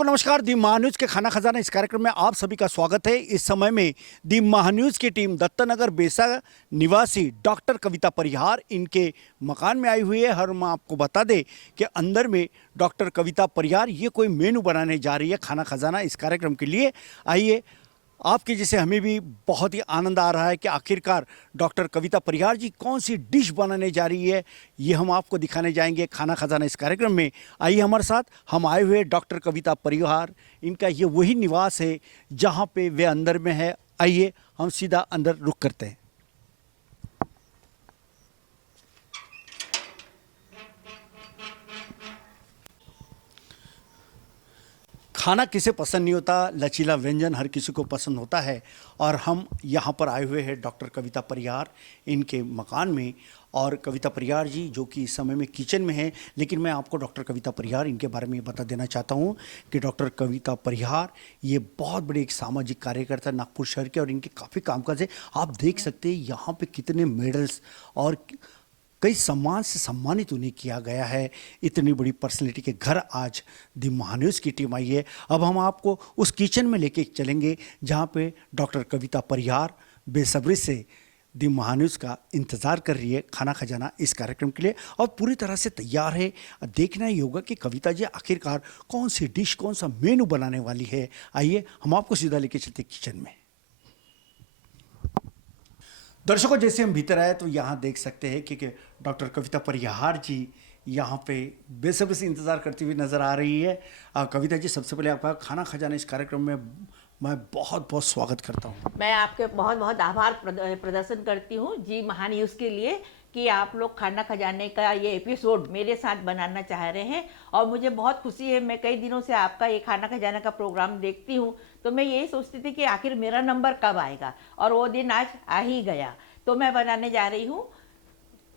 दर्शकों नमस्कार। दी महान्यूज के खाना खजाना इस कार्यक्रम में आप सभी का स्वागत है। इस समय में दी महान्यूज की टीम दत्तनगर बेसा निवासी डॉक्टर कविता परिहार इनके मकान में आई हुई है। हर हम आपको बता दें कि अंदर में डॉक्टर कविता परिहार ये कोई मेनू बनाने जा रही है खाना खजाना इस कार्यक्रम के लिए। आइए, आपके जैसे हमें भी बहुत ही आनंद आ रहा है कि आखिरकार डॉक्टर कविता परिहार जी कौन सी डिश बनाने जा रही है, ये हम आपको दिखाने जाएंगे खाना खजाना इस कार्यक्रम में। आइए हमारे साथ, हम आए हुए डॉक्टर कविता परिहार, इनका ये वही निवास है जहाँ पे वे अंदर में है। आइए हम सीधा अंदर रुक करते हैं। खाना किसे पसंद नहीं होता, लचीला व्यंजन हर किसी को पसंद होता है। और हम यहाँ पर आए हुए हैं डॉक्टर कविता परिहार इनके मकान में। और कविता परिहार जी जो कि इस समय में किचन में है, लेकिन मैं आपको डॉक्टर कविता परिहार इनके बारे में बता देना चाहता हूँ कि डॉक्टर कविता परिहार ये बहुत बड़े एक सामाजिक कार्यकर्ता नागपुर शहर के, और इनके काफ़ी कामकाज है। आप देख सकते हैं यहाँ पे कितने मेडल्स और कई सम्मान से सम्मानित उन्हें किया गया है। इतनी बड़ी पर्सनैलिटी के घर आज दी महान्यूज़ की टीम आई है। अब हम आपको उस किचन में लेके चलेंगे जहाँ पे डॉक्टर कविता परिहार बेसब्री से दी महान्यूज़ का इंतज़ार कर रही है खाना खजाना इस कार्यक्रम के लिए, और पूरी तरह से तैयार है। देखना ही होगा कि कविता जी आखिरकार कौन सी डिश, कौन सा मेनू बनाने वाली है। आइए हम आपको सीधा लेके चलते किचन में। दर्शकों जैसे हम भीतर आए तो यहाँ देख सकते हैं कि डॉक्टर कविता परिहार जी यहाँ पे बेसब्री से इंतज़ार करती हुई नज़र आ रही है। कविता जी, सबसे पहले आपका खाना खजाना इस कार्यक्रम में मैं बहुत बहुत स्वागत करता हूँ। मैं आपके बहुत बहुत आभार प्रदर्शन करती हूँ जी महान्यूज़ के लिए कि आप लोग खाना खजाने का ये एपिसोड मेरे साथ बनाना चाह रहे हैं। और मुझे बहुत खुशी है, मैं कई दिनों से आपका ये खाना खजाना का प्रोग्राम देखती हूँ, तो मैं यही सोचती थी कि आखिर मेरा नंबर कब आएगा, और वो दिन आज आ ही गया। तो मैं बनाने जा रही हूँ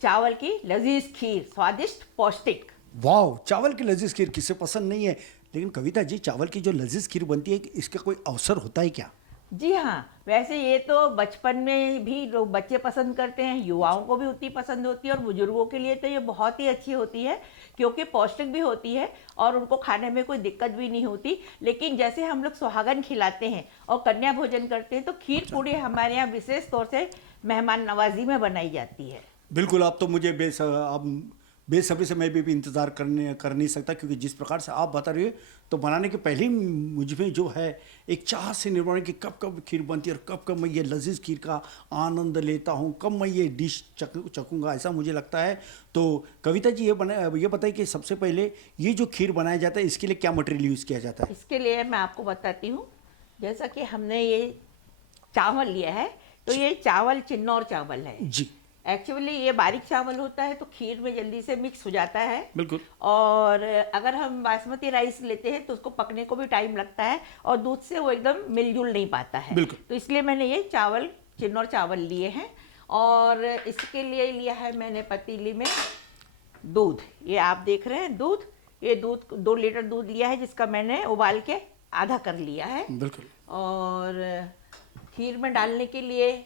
चावल की लजीज खीर, स्वादिष्ट पौष्टिक। वाह, चावल की लजीज खीर किसे पसंद नहीं है। लेकिन कविता जी, चावल की जो लजीज खीर बनती है इसका कोई अवसर होता है क्या? जी हाँ, वैसे ये तो बचपन में भी लोग बच्चे पसंद करते हैं, युवाओं को भी उतनी पसंद होती है, और बुजुर्गों के लिए तो ये बहुत ही अच्छी होती है क्योंकि पौष्टिक भी होती है और उनको खाने में कोई दिक्कत भी नहीं होती। लेकिन जैसे हम लोग सुहागन खिलाते हैं और कन्या भोजन करते हैं, तो खीर पूड़ी हमारे यहाँ विशेष तौर से मेहमान नवाजी में बनाई जाती है। बिल्कुल। अब तो मुझे अब बेसब्री से मैं भी इंतज़ार कर नहीं सकता, क्योंकि जिस प्रकार से आप बता रही हो तो बनाने के पहले ही मुझ में जो है एक चाह से निर्माण की कब कब खीर बनती है और कब कब मैं ये लजीज खीर का आनंद लेता हूँ, कब मैं ये डिश चखूँगा, ऐसा मुझे लगता है। तो कविता जी ये बताइए कि सबसे पहले ये जो खीर बनाया जाता है इसके लिए क्या मटेरियल यूज़ किया जाता है? इसके लिए मैं आपको बताती हूँ। जैसा कि हमने ये चावल लिया है, तो ये चावल चिन्नौर चावल है जी। एक्चुअली ये बारीक चावल होता है तो खीर में जल्दी से मिक्स हो जाता है। बिल्कुल। और अगर हम बासमती राइस लेते हैं तो उसको पकने को भी टाइम लगता है और दूध से वो एकदम मिलजुल नहीं पाता है। बिल्कुल। तो इसलिए मैंने ये चावल चिन्नौर चावल लिए हैं। और इसके लिए लिया है मैंने पतीली में दूध। ये आप देख रहे हैं दूध, ये दूध 2 लीटर दूध लिया है जिसका मैंने उबाल के आधा कर लिया है। बिल्कुल। और खीर में डालने के लिए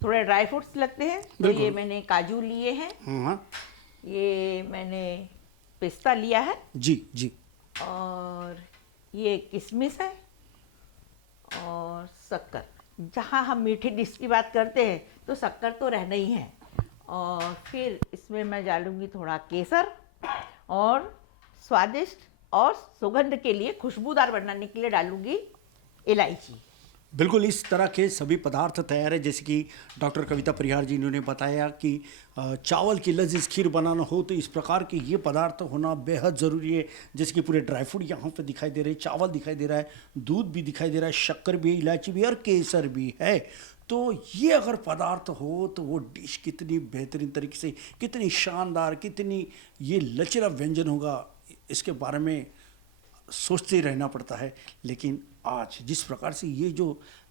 थोड़े ड्राई फ्रूट्स लगते हैं, तो ये मैंने काजू लिए हैं, ये मैंने पिस्ता लिया है जी जी, और ये किशमिश है और शक्कर। जहाँ हम मीठी डिश की बात करते हैं तो शक्कर तो रहना ही है। और फिर इसमें मैं डालूंगी थोड़ा केसर, और स्वादिष्ट और सुगंध के लिए, खुशबूदार बनाने के लिए डालूंगी इलायची। बिल्कुल। इस तरह के सभी पदार्थ तैयार है, जैसे कि डॉक्टर कविता परिहार जी इन्होंने बताया कि चावल की लजीज खीर बनाना हो तो इस प्रकार के ये पदार्थ होना बेहद ज़रूरी है। जैसे कि पूरे ड्राई फ्रूट यहाँ पे दिखाई दे रहे हैं, चावल दिखाई दे रहा है, दूध भी दिखाई दे रहा है, शक्कर भी, इलायची भी और केसर भी है। तो ये अगर पदार्थ हो तो वो डिश कितनी बेहतरीन तरीके से, कितनी शानदार, कितनी ये लचीला व्यंजन होगा, इसके बारे में सोचते ही रहना पड़ता है। लेकिन आज जिस प्रकार से ये जो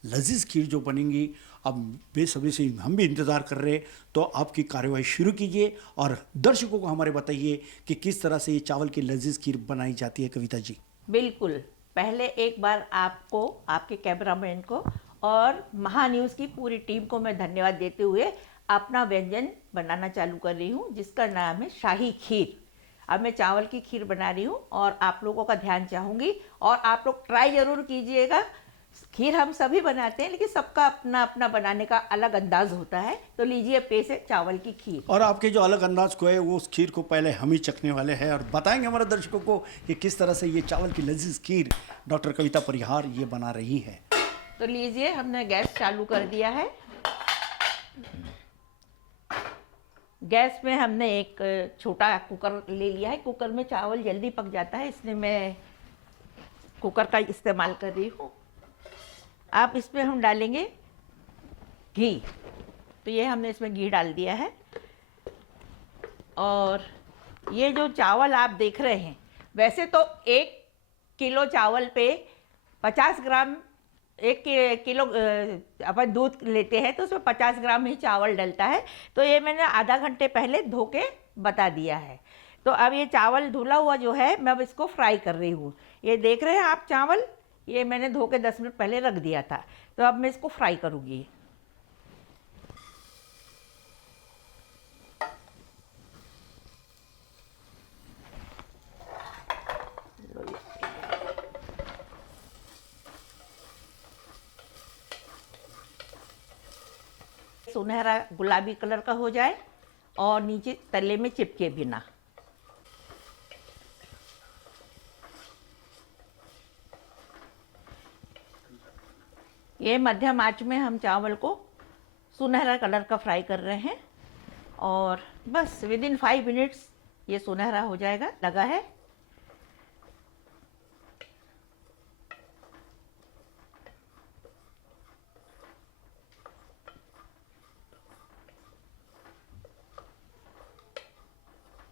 लजीज खीर जो बनेंगी, अब बेसब्री से हम भी इंतज़ार कर रहे हैं। तो आपकी कार्यवाही शुरू कीजिए और दर्शकों को हमारे बताइए कि किस तरह से ये चावल की लजीज खीर बनाई जाती है। कविता जी, बिल्कुल। पहले एक बार आपको, आपके कैमरामैन को और महान्यूज़ की पूरी टीम को मैं धन्यवाद देते हुए अपना व्यंजन बनाना चालू कर रही हूँ, जिसका नाम है शाही खीर। अब मैं चावल की खीर बना रही हूँ और आप लोगों का ध्यान चाहूँगी और आप लोग ट्राई ज़रूर कीजिएगा। खीर हम सभी बनाते हैं लेकिन सबका अपना अपना बनाने का अलग अंदाज होता है। तो लीजिए पेश है चावल की खीर। और आपके जो अलग अंदाज को है वो उस खीर को पहले हम ही चखने वाले हैं और बताएंगे हमारे दर्शकों को कि किस तरह से ये चावल की लजीज खीर डॉक्टर कविता परिहार ये बना रही है। तो लीजिए हमने गैस चालू कर दिया है। गैस में हमने एक छोटा कुकर ले लिया है। कुकर में चावल जल्दी पक जाता है इसलिए मैं कुकर का इस्तेमाल कर रही हूँ। आप इसमें हम डालेंगे घी। तो ये हमने इसमें घी डाल दिया है और ये जो चावल आप देख रहे हैं वैसे तो 1 किलो चावल पे 50 ग्राम 1 किलो अपन दूध लेते हैं तो उसमें 50 ग्राम ही चावल डलता है। तो ये मैंने आधा घंटे पहले धो के बता दिया है। तो अब ये चावल धुला हुआ जो है मैं अब इसको फ्राई कर रही हूँ। ये देख रहे हैं आप चावल, ये मैंने धो के 10 मिनट पहले रख दिया था। तो अब मैं इसको फ्राई करूँगी। सुनहरा गुलाबी कलर का हो जाए और नीचे तले में चिपके भी ना। ये मध्यम आंच में हम चावल को सुनहरा कलर का फ्राई कर रहे हैं और बस विदिन 5 मिनट्स ये सुनहरा हो जाएगा लगा है।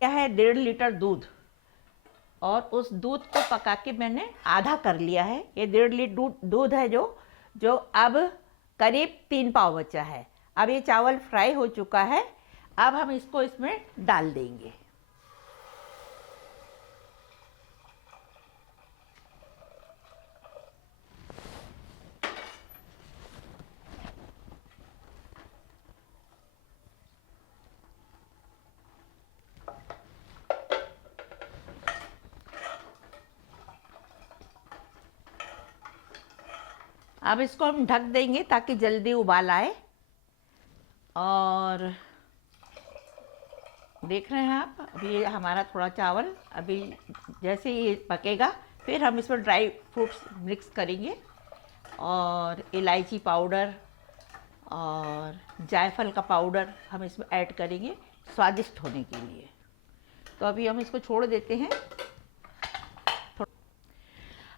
क्या है 1.5 लीटर दूध और उस दूध को पका के मैंने आधा कर लिया है। ये 1.5 लीटर दूध है जो अब करीब 3 पाव बचा है। अब ये चावल फ्राई हो चुका है। अब हम इसको इसमें डाल देंगे। अब इसको हम ढक देंगे ताकि जल्दी उबाल आए। और देख रहे हैं आप अभी हमारा थोड़ा चावल अभी जैसे ये पकेगा फिर हम इसमें ड्राई फ्रूट्स मिक्स करेंगे और इलायची पाउडर और जायफल का पाउडर हम इसमें ऐड करेंगे स्वादिष्ट होने के लिए। तो अभी हम इसको छोड़ देते हैं।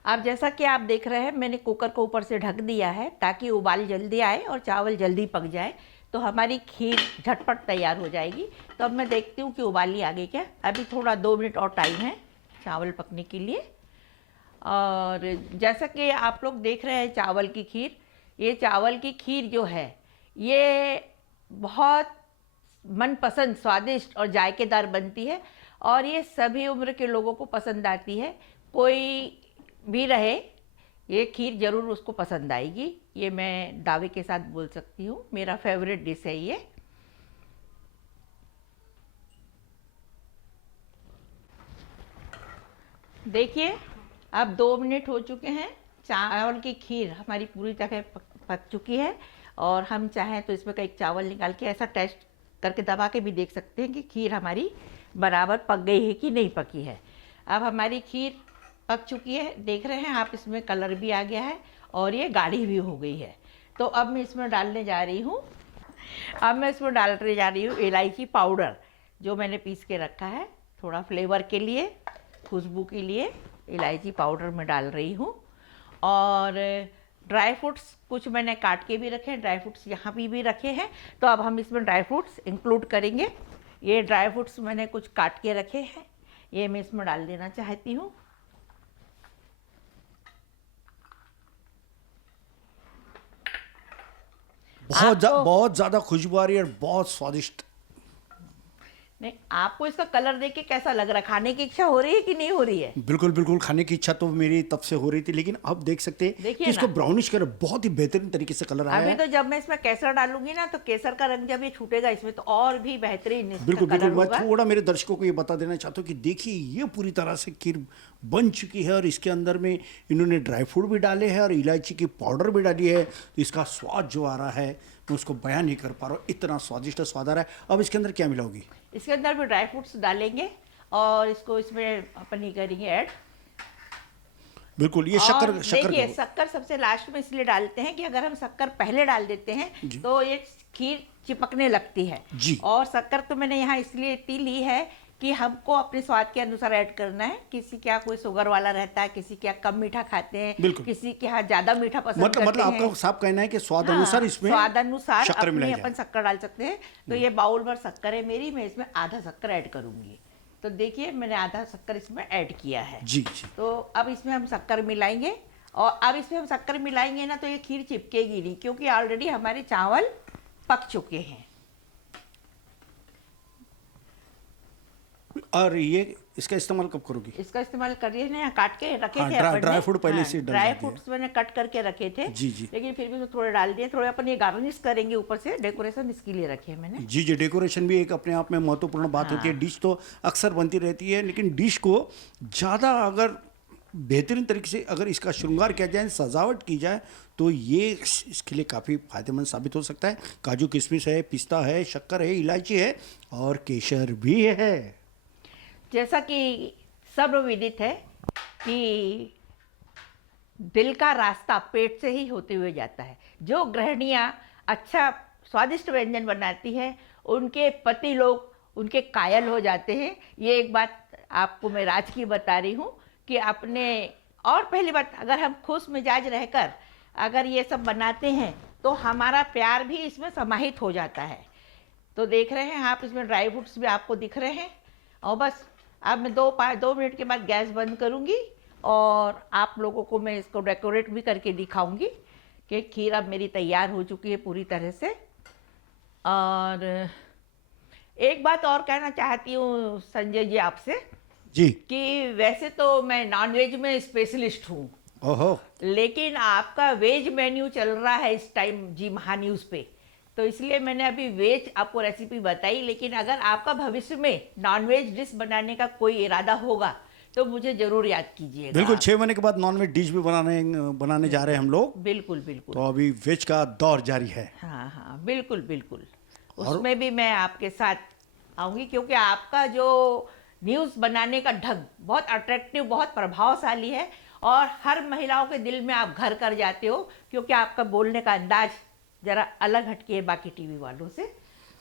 अब जैसा कि आप देख रहे हैं मैंने कुकर को ऊपर से ढक दिया है ताकि उबाल जल्दी आए और चावल जल्दी पक जाए तो हमारी खीर झटपट तैयार हो जाएगी। तो अब मैं देखती हूँ कि उबाली आ गई क्या। अभी थोड़ा 2 मिनट और टाइम है चावल पकने के लिए। और जैसा कि आप लोग देख रहे हैं चावल की खीर, ये चावल की खीर जो है ये बहुत मनपसंद स्वादिष्ट और जायकेदार बनती है और ये सभी उम्र के लोगों को पसंद आती है। कोई भी रहे ये खीर ज़रूर उसको पसंद आएगी। ये मैं दावे के साथ बोल सकती हूँ, मेरा फेवरेट डिश है ये। देखिए अब 2 मिनट हो चुके हैं। चावल की खीर हमारी पूरी तरह पक चुकी है और हम चाहें तो इसमें का एक चावल निकाल के ऐसा टेस्ट करके दबा के भी देख सकते हैं कि खीर हमारी बराबर पक गई है कि नहीं पकी है। अब हमारी खीर पक चुकी है, देख रहे हैं आप इसमें कलर भी आ गया है और ये गाढ़ी भी हो गई है। तो अब मैं इसमें डालने जा रही हूँ इलायची पाउडर जो मैंने पीस के रखा है। थोड़ा फ्लेवर के लिए, खुशबू के लिए इलायची पाउडर मैं डाल रही हूँ। और ड्राई फ्रूट्स कुछ मैंने काट के भी रखे हैं, ड्राई फ्रूट्स यहाँ भी रखे हैं। तो अब हम इसमें ड्राई फ्रूट्स इंक्लूड करेंगे। ये ड्राई फ्रूट्स मैंने कुछ काट के रखे हैं, ये मैं इसमें डाल देना चाहती हूँ। बहुत ज़्यादा खुशबू आ रही है और बहुत स्वादिष्ट। नहीं, आपको इसका कलर देख के कैसा लग रहा है? खाने की इच्छा हो रही है कि नहीं हो रही है? बिल्कुल बिल्कुल, खाने की इच्छा तो मेरी तब से हो रही थी, लेकिन अब देख सकते हैं देखिए कि इसको ना। ब्राउनिश कलर बहुत ही बेहतरीन तरीके से कलर आया अभी है। तो जब मैं इसमें केसर डालूंगी ना, तो केसर का रंग जब ये छूटेगा इसमें, तो और भी बेहतरीन इसका बिल्कुल कलर बिल्कुल, मैं होगा। थोड़ा मेरे दर्शकों को ये बता देना चाहता हूँ कि देखिए ये पूरी तरह से खीर बन चुकी है और इसके अंदर में इन्होंने ड्राई फ्रूट भी डाले हैं और इलायची की पाउडर भी डाली है। तो इसका स्वाद जो आ रहा है मैं उसको बयान नहीं कर पा रहा हूँ, इतना स्वादिष्ट स्वाद आ रहा है। अब इसके अंदर क्या मिलाओगी? इसके अंदर भी ड्राई फ्रूट्स डालेंगे और इसको इसमें अपन ही करेंगे ऐड। बिल्कुल, ये और शक्कर शक्कर देखिए, का- शक्कर सबसे लास्ट में इसलिए डालते हैं कि अगर हम शक्कर पहले डाल देते हैं तो ये खीर चिपकने लगती है। जी। और शक्कर तो मैंने यहाँ इसलिए इतनी ली है कि हमको अपने स्वाद के अनुसार ऐड करना है। किसी के यहाँ कोई शुगर वाला रहता है, किसी के यहाँ कम मीठा खाते हैं, बिल्कुल। किसी के यहाँ ज्यादा मीठा पसंद मतलब करते हैं। आपका साफ कहना है कि स्वाद हाँ, अनुसार इसमें स्वाद अनुसार शक्कर अपनी मिलाई अपन जाए। शक्कर डाल सकते हैं। तो ये बाउल भर शक्कर है मेरी, मैं इसमें आधा शक्कर ऐड करूंगी। तो देखिए मैंने आधा शक्कर इसमें ऐड किया है। जी जी, तो अब इसमें हम शक्कर मिलाएंगे और अब इसमें हम शक्कर मिलाएंगे ना तो ये खीर चिपकेगी नहीं, क्योंकि ऑलरेडी हमारे चावल पक चुके हैं। और ये इसका इस्तेमाल कब करोगी? इसका इस्तेमाल करिए ना, काट के रखे हाँ, थे ड्राई- अपन ने। ड्राई फ्रूट पहले हाँ, से डल ड्राई जाते हैं। फ्रूट्स मैंने कट करके रखे थे। जी, जी। लेकिन फिर भी उसमें थोड़े डाल दिए, थोड़े अपन ये गार्निश करेंगे ऊपर से, डेकोरेशन इसके लिए रखे हैं मैंने। जी जी, डेकोरेशन भी एक अपने आप में महत्वपूर्ण बात होती है। डिश तो अक्सर बनती रहती है, लेकिन डिश को ज़्यादा अगर बेहतरीन तरीके से अगर इसका श्रृंगार किया जाए, सजावट की जाए, तो ये इसके लिए काफ़ी फायदेमंद साबित हो सकता है। काजू किशमिश है, पिस्ता है, शक्कर है, इलायची है और केसर भी है। जैसा कि सर्वविदित है कि दिल का रास्ता पेट से ही होते हुए जाता है। जो गृहिणियाँ अच्छा स्वादिष्ट व्यंजन बनाती है, उनके पति लोग उनके कायल हो जाते हैं। ये एक बात आपको मैं राज की बता रही हूँ कि अपने, और पहली बात, अगर हम खुश मिजाज रहकर अगर ये सब बनाते हैं तो हमारा प्यार भी इसमें समाहित हो जाता है। तो देख रहे हैं आप, इसमें ड्राई फ्रूट्स भी आपको दिख रहे हैं। और बस अब मैं 2 मिनट के बाद गैस बंद करूँगी और आप लोगों को मैं इसको डेकोरेट भी करके दिखाऊंगी कि खीर अब मेरी तैयार हो चुकी है पूरी तरह से। और एक बात और कहना चाहती हूँ संजय जी आपसे जी। कि वैसे तो मैं नॉनवेज में स्पेशलिस्ट हूँ, ओहो, लेकिन आपका वेज मेन्यू चल रहा है इस टाइम जी महा न्यूज़ पे, तो इसलिए मैंने अभी वेज आपको रेसिपी बताई। लेकिन अगर आपका भविष्य में नॉनवेज डिश बनाने का कोई इरादा होगा तो मुझे ज़रूर याद कीजिएगा। बिल्कुल, 6 महीने के बाद नॉनवेज डिश भी बनाने जा रहे हैं हम लोग। बिल्कुल बिल्कुल। तो अभी वेज का दौर जारी है। हाँ हाँ, बिल्कुल बिल्कुल, उसमें भी मैं आपके साथ आऊँगी, क्योंकि आपका जो न्यूज़ बनाने का ढंग बहुत अट्रैक्टिव, बहुत प्रभावशाली है और हर महिलाओं के दिल में आप घर कर जाते हो, क्योंकि आपका बोलने का अंदाज ज़रा अलग हटके है बाकी टीवी वालों से।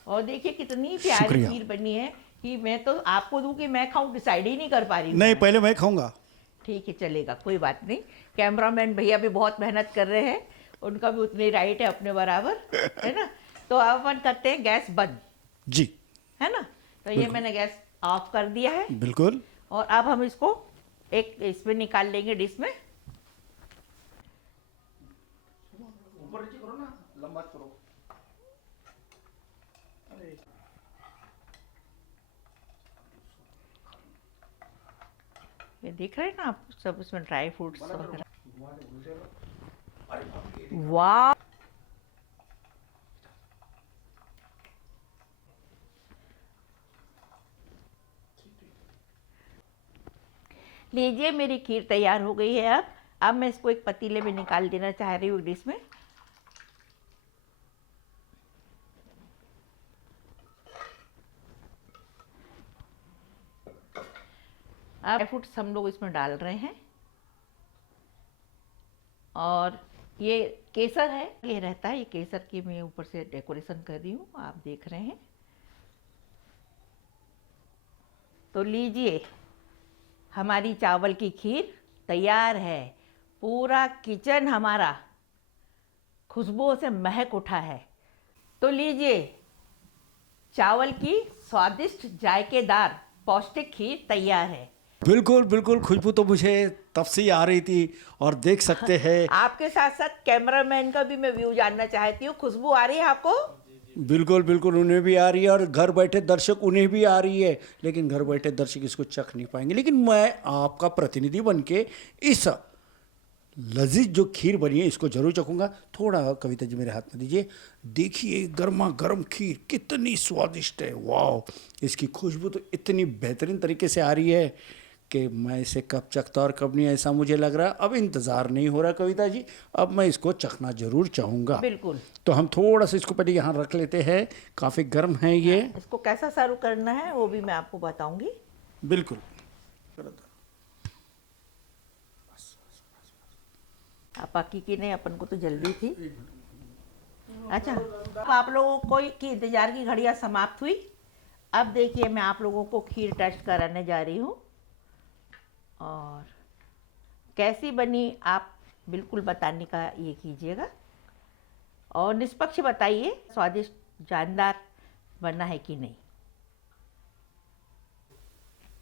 और देखिए कितनी प्यारी शुक्रिया। खीर बनी है कि मैं तो आपको दूं कि मैं खाऊं, डिसाइड ही नहीं कर पा रही हूं। नहीं, पहले मैं खाऊंगा। ठीक है, चलेगा, कोई बात नहीं। कैमरामैन भैया भी बहुत मेहनत कर रहे हैं, उनका भी उतनी राइट है अपने बराबर, है ना। तो अब अपन करते हैं गैस बंद, जी है ना। तो ये मैंने गैस ऑफ कर दिया है बिल्कुल। और अब हम इसको एक इसमें निकाल लेंगे डिश में। ये देख रहे हैं ना आप, सब इसमें ड्राई फ्रूट्स वगैरह। वाह, लीजिए मेरी खीर तैयार हो गई है। अब मैं इसको एक पतीले में निकाल देना चाह रही हूँ डिश में। अब ड्राई फ्रूट्स हम लोग इसमें डाल रहे हैं और ये केसर है, ये रहता है, ये केसर की मैं ऊपर से डेकोरेशन कर रही हूँ, आप देख रहे हैं। तो लीजिए, हमारी चावल की खीर तैयार है। पूरा किचन हमारा खुशबुओं से महक उठा है। तो लीजिए, चावल की स्वादिष्ट, जायकेदार, पौष्टिक खीर तैयार है। बिल्कुल बिल्कुल, खुशबू तो मुझे तब से ही आ रही थी और देख सकते हैं। आपके साथ साथ कैमरामैन का भी मैं व्यू जानना चाहती हूँ। खुशबू आ रही है आपको? बिल्कुल बिल्कुल, उन्हें भी आ रही है और घर बैठे दर्शक उन्हें भी आ रही है, लेकिन घर बैठे दर्शक इसको चख नहीं पाएंगे। लेकिन मैं आपका प्रतिनिधि बन के इस लजीज जो खीर बनी है इसको जरूर चखूंगा। थोड़ा कविता जी मेरे हाथ में दीजिए। देखिए गर्मा गर्म खीर कितनी स्वादिष्ट है, वाह! इसकी खुशबू तो इतनी बेहतरीन तरीके से आ रही है कि मैं इसे कब चखता और कब नहीं, ऐसा मुझे लग रहा है। अब इंतज़ार नहीं हो रहा कविता जी, अब मैं इसको चखना जरूर चाहूँगा। बिल्कुल। तो हम थोड़ा सा इसको पहले यहाँ रख लेते हैं, काफ़ी गर्म है ये। इसको कैसा सर्व करना है वो भी मैं आपको बताऊंगी। बिल्कुल। बाकी की नहीं, अपन को तो जल्दी थी। अच्छा, अब आप लोगों को की इंतजार की घड़ियां समाप्त हुई। अब देखिए मैं आप लोगों को खीर टेस्ट कराने जा रही हूँ और कैसी बनी आप बिल्कुल बताने का ये कीजिएगा और निष्पक्ष बताइए स्वादिष्ट जानदार बना है कि नहीं।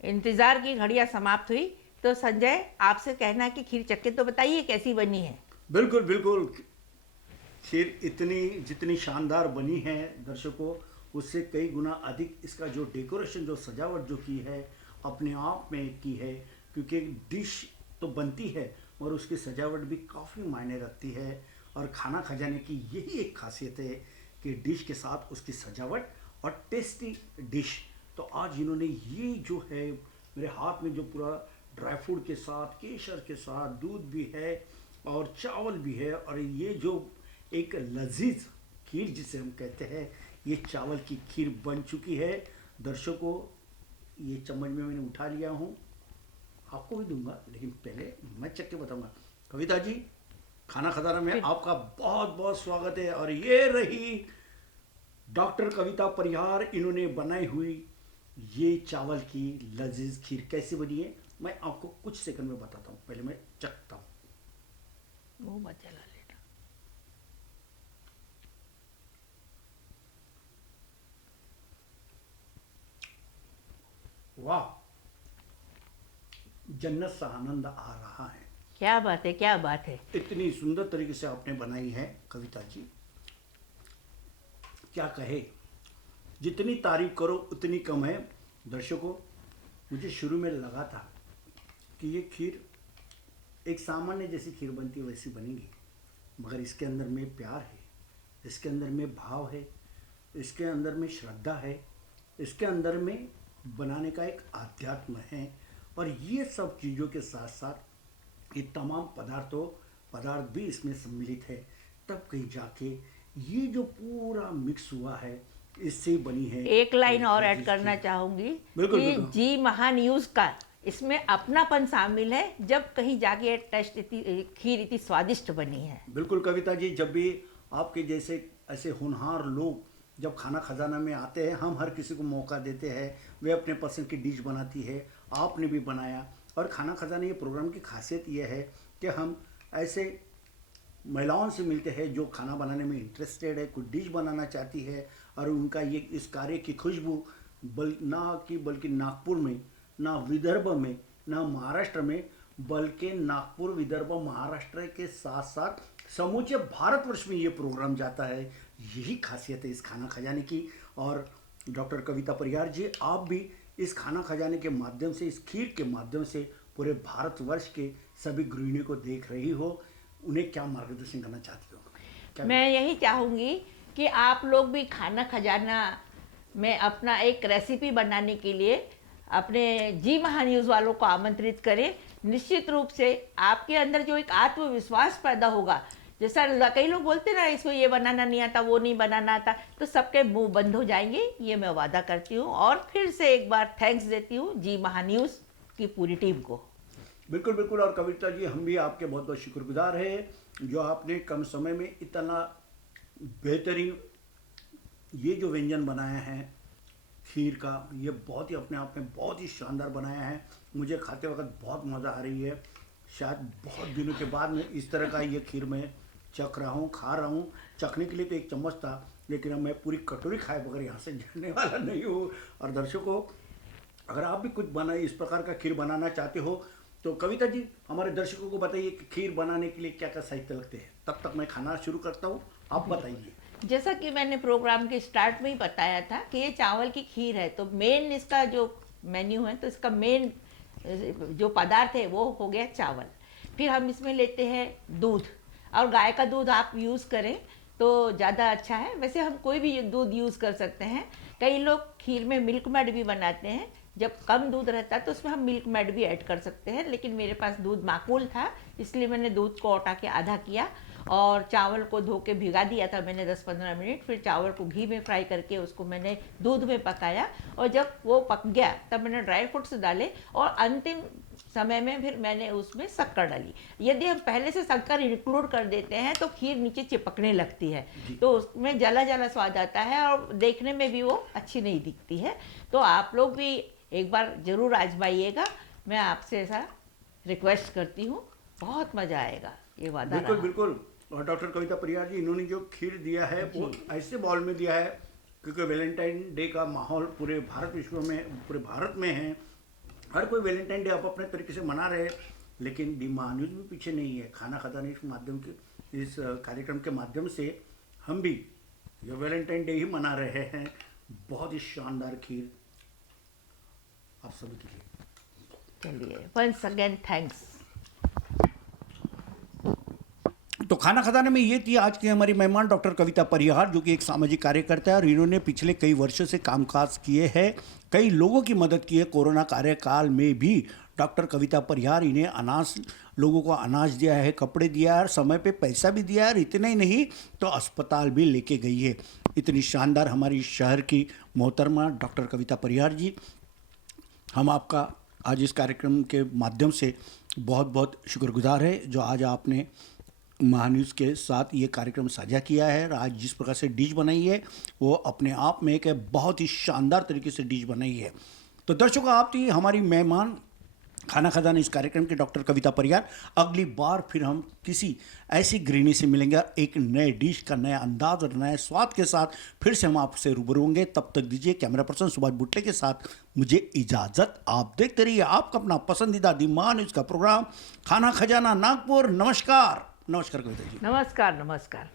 इंतजार की घड़ियां समाप्त हुई तो संजय आपसे कहना है कि खीर चख के तो बताइए कैसी बनी है। बिल्कुल बिल्कुल, खीर इतनी जितनी शानदार बनी है दर्शकों, उससे कई गुना अधिक इसका जो डेकोरेशन, जो सजावट जो की है अपने आप में की है, क्योंकि डिश तो बनती है और उसकी सजावट भी काफ़ी मायने रखती है। और खाना खजाने की यही एक खासियत है कि डिश के साथ उसकी सजावट और टेस्टी डिश। तो आज इन्होंने ये जो है मेरे हाथ में जो पूरा ड्राई फ्रूट के साथ, केसर के साथ, दूध भी है और चावल भी है, और ये जो एक लजीज खीर जिसे हम कहते हैं, ये चावल की खीर बन चुकी है। दर्शकों, ये चम्मच में मैंने उठा लिया हूँ, आपको भी दूंगा, लेकिन पहले मैं चख के बताऊंगा। कविता जी, खाना खजाना में आपका बहुत बहुत स्वागत है। और ये रही डॉक्टर कविता परिहार, इन्होंने बनाई हुई ये चावल की लजीज खीर कैसी बनी है मैं आपको कुछ सेकंड में बताता हूँ। पहले मैं चखता हूँ। मुंह मत जला लेना। वाह, जन्नत सा आनंद आ रहा है। क्या बात है, क्या बात है। इतनी सुंदर तरीके से आपने बनाई है कविता जी, क्या कहे, जितनी तारीफ करो उतनी कम है। दर्शकों, मुझे शुरू में लगा था कि ये खीर एक सामान्य जैसी खीर बनती है वैसी बनेगी, मगर इसके अंदर में प्यार है, इसके अंदर में भाव है, इसके अंदर में श्रद्धा है, इसके अंदर में बनाने का एक आध्यात्म है। और ये सब चीज़ों के साथ साथ ये तमाम पदार्थ भी इसमें सम्मिलित है, तब कहीं जाके ये जो पूरा मिक्स हुआ है इससे बनी है। एक लाइन और ऐड करना चाहूंगी बिल्कुल, कि बिल्कुल। जी महान न्यूज़ का इसमें अपनापन शामिल है, जब कहीं जाके टेस्ट खीर इतनी स्वादिष्ट बनी है। बिल्कुल कविता जी, जब भी आपके जैसे ऐसे होनहार लोग जब खाना खजाना में आते हैं, हम हर किसी को मौका देते हैं, वे अपने पसंद की डिश बनाती है, आपने भी बनाया। और खाना खजाना ये प्रोग्राम की खासियत ये है कि हम ऐसे महिलाओं से मिलते हैं जो खाना बनाने में इंटरेस्टेड है, कुछ डिश बनाना चाहती है, और उनका ये इस कार्य की खुशबू बल्कि नागपुर में, ना विदर्भ में, ना महाराष्ट्र में, बल्कि नागपुर, विदर्भ, महाराष्ट्र के साथ साथ समूचे भारतवर्ष में ये प्रोग्राम जाता है। यही खासियत है इस खाना खजाने की। और डॉक्टर कविता परिहार जी, आप भी इस खाना खजाने के माध्यम से, इस खीर के माध्यम से पूरे भारतवर्ष के सभी गृहिणी को देख रही हो, उन्हें क्या मार्गदर्शन करना चाहती हो? क्या मैं यही चाहूँगी कि आप लोग भी खाना खजाना में अपना एक रेसिपी बनाने के लिए अपने जी महान न्यूज़ वालों को आमंत्रित करें। निश्चित रूप से आपके अंदर जो एक आत्मविश्वास पैदा होगा, जैसा कई लोग बोलते ना इसको ये बनाना नहीं आता, वो नहीं बनाना आता, तो सबके मुंह बंद हो जाएंगे, ये मैं वादा करती हूँ। और फिर से एक बार थैंक्स देती हूँ जी महान न्यूज़ की पूरी टीम को। बिल्कुल बिल्कुल। और कविता जी, हम भी आपके बहुत बहुत शुक्रगुजार हैं जो आपने कम समय में इतना बेहतरीन ये जो व्यंजन बनाया है खीर का, ये बहुत ही अपने आप में बहुत ही शानदार बनाया है। मुझे खाते वक्त बहुत मज़ा आ रही है। शायद बहुत दिनों के बाद में इस तरह का ये खीर मैं चख रहा हूँ, खा रहा हूँ। चखने के लिए तो एक चम्मच था, लेकिन अब मैं पूरी कटोरी खाए बगैर यहाँ से जाने वाला नहीं हूँ। और दर्शकों, अगर आप भी कुछ बनाए इस प्रकार का खीर बनाना चाहते हो तो कविता जी हमारे दर्शकों को बताइए कि खीर बनाने के लिए क्या क्या साहित्य लगते हैं। तब तक मैं खाना शुरू करता हूँ, आप बताइए। जैसा कि मैंने प्रोग्राम के स्टार्ट में ही बताया था कि ये चावल की खीर है, तो मेन इसका जो मेन्यू है, तो इसका मेन जो पदार्थ है वो हो गया चावल। फिर हम इसमें लेते हैं दूध, और गाय का दूध आप यूज़ करें तो ज़्यादा अच्छा है। वैसे हम कोई भी दूध यूज़ कर सकते हैं। कई लोग खीर में मिल्क मेड भी बनाते हैं, जब कम दूध रहता है तो उसमें हम मिल्क मेड भी ऐड कर सकते हैं, लेकिन मेरे पास दूध माकूल था इसलिए मैंने दूध को औटा के आधा किया और चावल को धो के भिगा दिया था मैंने 10-15 मिनट। फिर चावल को घी में फ्राई करके उसको मैंने दूध में पकाया, और जब वो पक गया तब मैंने ड्राई फ्रूट्स डाले, और अंतिम समय में फिर मैंने उसमें शक्कर डाली। यदि हम पहले से शक्कर इंक्लूड कर देते हैं तो खीर नीचे चिपकने लगती है, तो उसमें जला जला स्वाद आता है और देखने में भी वो अच्छी नहीं दिखती है। तो आप लोग भी एक बार ज़रूर आजमाइएगा, मैं आपसे ऐसा रिक्वेस्ट करती हूँ, बहुत मज़ा आएगा, ये वादा बिल्कुल रहा। बिल्कुल। और डॉक्टर कविता परियार जी, इन्होंने जो खीर दिया है वो ऐसे बाउल में दिया है क्योंकि वैलेंटाइन डे का माहौल पूरे पूरे भारत में है। हर कोई वैलेंटाइन डे आप अपने तरीके से मना रहे हैं, लेकिन दी महान्यूज भी पीछे नहीं है। खाना खजाना इस माध्यम के इस कार्यक्रम के माध्यम से हम भी ये वैलेंटाइन डे ही मना रहे हैं। बहुत ही शानदार खीर आप सभी के लिए। चलिए, वंस अगेन थैंक्स। तो खाना खजाने में ये थी आज की हमारी मेहमान डॉक्टर कविता परिहार, जो कि एक सामाजिक कार्यकर्ता है और इन्होंने पिछले कई वर्षों से कामकाज किए हैं, कई लोगों की मदद की है। कोरोना कार्यकाल में भी डॉक्टर कविता परिहार इन्हें लोगों को अनाज दिया है, कपड़े दिया है और समय पे पैसा भी दिया है, और इतना ही नहीं तो अस्पताल भी लेके गई है। इतनी शानदार हमारी शहर की मोहतरमा डॉक्टर कविता परिहार जी, हम आपका आज इस कार्यक्रम के माध्यम से बहुत बहुत शुक्रगुजार है जो आज आपने महान्यूज़ के साथ ये कार्यक्रम साझा किया है। और आज जिस प्रकार से डिश बनाई है वो अपने आप में एक बहुत ही शानदार तरीके से डिश बनाई है। तो दर्शकों, आप थी हमारी मेहमान खाना खजाना इस कार्यक्रम के डॉक्टर कविता परिहार। अगली बार फिर हम किसी ऐसी गृहिणी से मिलेंगे, एक नए डिश का नया अंदाज और नए स्वाद के साथ फिर से हम आपसे रूबरू होंगे। तब तक दीजिए कैमरा पर्सन सुभाष बुट्टे के साथ मुझे इजाज़त। आप देखते रहिए आपका अपना पसंदीदा दी महान्यूज़ का प्रोग्राम खाना खजाना नागपुर। नमस्कार। नमस्कार कविता जी। नमस्कार नमस्कार।